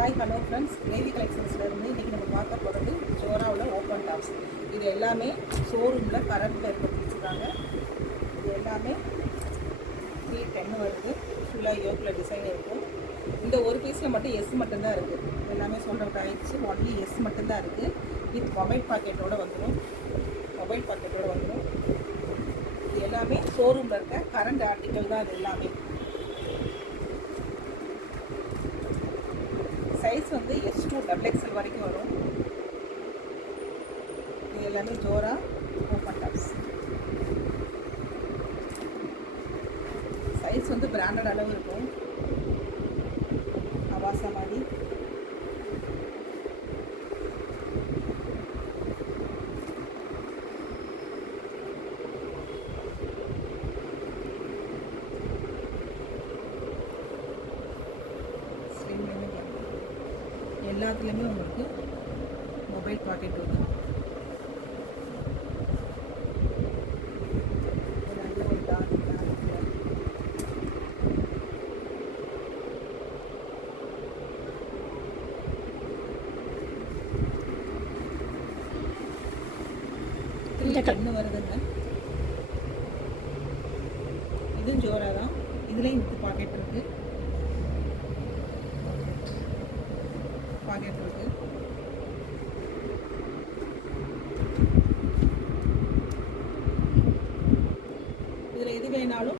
Hi hello friends, gravy கலெக்ஷன்ஸ்லேருந்து இன்றைக்கி நம்ம பார்க்க போகிறது ஜோராவில் ஓப்பன் டாப்ஸ். இது எல்லாமே ஷோரூமில் கரண்ட்டில் இருக்கிறது வச்சுருக்காங்க. இது எல்லாமே 310 வருது. ஃபுல்லாக யோக்கில் டிசைன் இருக்கும். இந்த ஒரு பீஸில் மட்டும் எஸ் மட்டும்தான் இருக்குது. எல்லாமே சொல்கிற ப்ரைஸ் ஒன்லி எஸ் மட்டும்தான் இருக்குது. இது மொபைல் பாக்கெட்டோடு வந்துடும். இது எல்லாமே ஷோரூமில் இருக்க கரண்ட் ஆர்டிக்கல் தான். இது எல்லாமே சைஸ் வந்து S2 XXL வரைக்கும் வரும். இது எல்லாமே ஜோரா ஓப்பன் டாப்ஸ். சைஸ் வந்து பிராண்டட் அளவு இருக்கும். அவாசா மாதிரி எல்லாத்துலேயுமே உங்களுக்கு மொபைல் பாக்கெட் வரும். ஒரு டாட் கண்ணு வருதுங்க. இது ஜோரா தான். இதுலேயும் இந்த பாக்கெட் இருக்குது.